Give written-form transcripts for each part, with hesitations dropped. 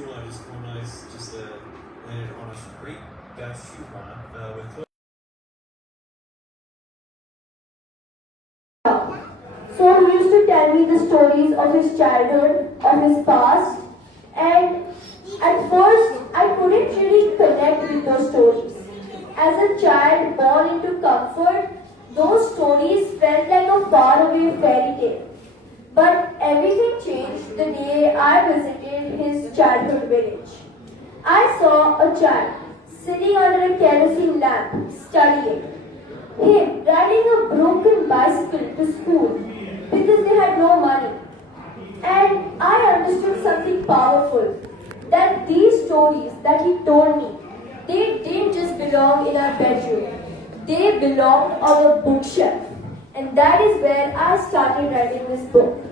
you want to just go nice, just land it on a straight gas coupon with. So he used to tell me the stories of his childhood, of his past, and at first I couldn't really connect with those stories. As a child born into comfort, those stories felt like a faraway fairy tale. But everything changed the day I visited his childhood village. I saw a child sitting under a kerosene lamp studying. Him riding a broken bicycle to school because they had no money. And I understood something powerful, that these stories that he told me, they didn't just belong in our bedroom. They belonged on a bookshelf. And that is where I started writing this book.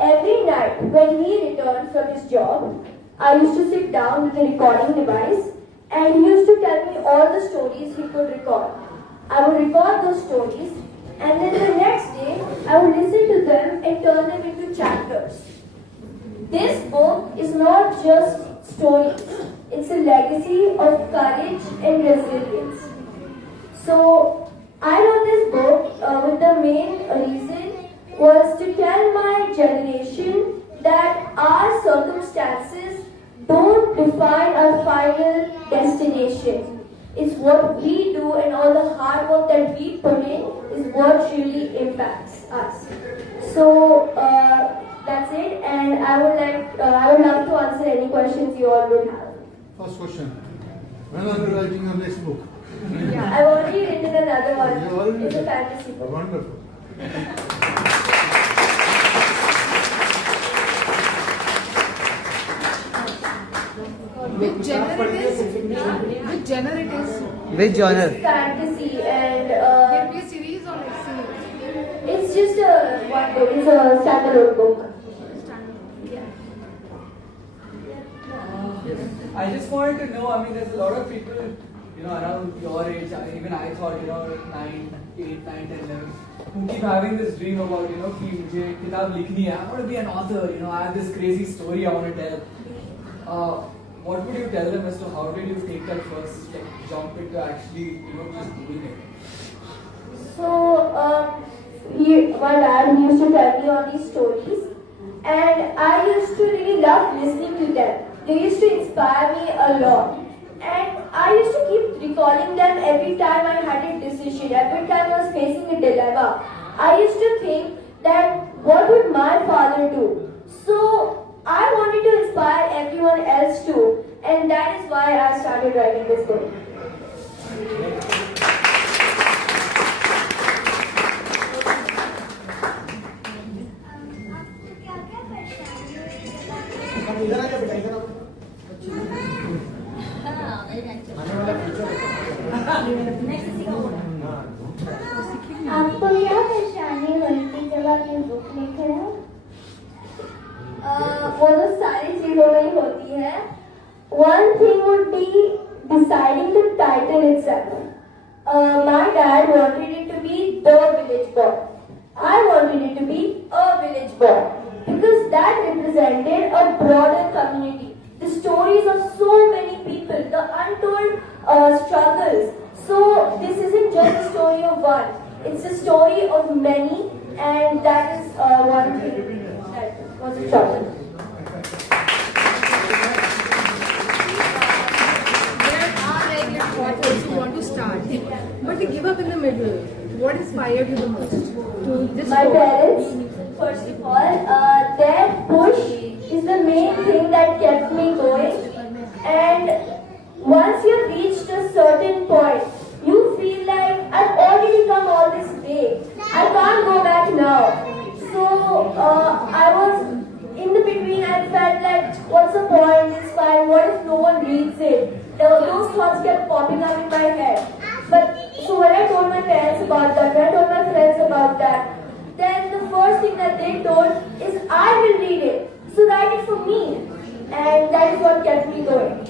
Every night when he returned from his job, I used to sit down with the recording device and he used to tell me all the stories he could record. I would record those stories and then the next day I would listen to them and turn them into chapters. This book is not just stories, it's a legacy of courage and resilience. So I wrote this book with the main reason was to tell my generation that our circumstances don't define our final destination. It's what we do and all the hard work that we put in is what really impacts us. So that's it, and I would love to answer any questions you all would have. First question: when are you writing your next book? Yeah, I've already written another one. You already It's a did? fantasy book. Wonderful. Which genre it is? Which genre it is? Which genre? It's fantasy and Will it be a series or like series? it's just a one book. It's a standalone book. I just wanted to know, I mean, there's a lot of people, around your age, even I thought, 9, 8, 9, 10, 11, who keep having this dream about, कि मुझे किताब लिखनी है, I want to be an author, I have this crazy story I want to tell. What would you tell them as to how did you take that first jump into actually, just doing it? So, my dad used to tell me all these stories, and I used to really love listening to them. They used to inspire me a lot. And I used to keep recalling them every time I had a decision, every time I was facing a dilemma. I used to think that what would my father do? So I wanted to inspire everyone else too. And that is why I started writing this book. आपको क्या परेशानी हुई थी जब आप ये book लिख रहे हो? वो तो सारी चीजों में ही होती है. One thing would be deciding the title itself. My dad wanted it to be The Village Boy. I wanted it to be A Village Boy because that represented a broader community. The stories of so many people, the untold struggles. So this isn't just a story of one. It's a story of many, and that is one thing that was a struggle. There are regular authors who want to start, but they give up in the middle. What inspired you the most to this My book? parents, first of all, their push is the main thing that kept me going. And once you've reached a certain point, you feel like I've already come all this way. I can't go back now. So I was in the between. I felt like, what's the point? It's fine. What if no one reads it? Those thoughts kept popping up in my head. But so when I told my parents about that, when I told my friends about that, then the first thing that they told is I will read it. So write it for me. And that is what kept me going.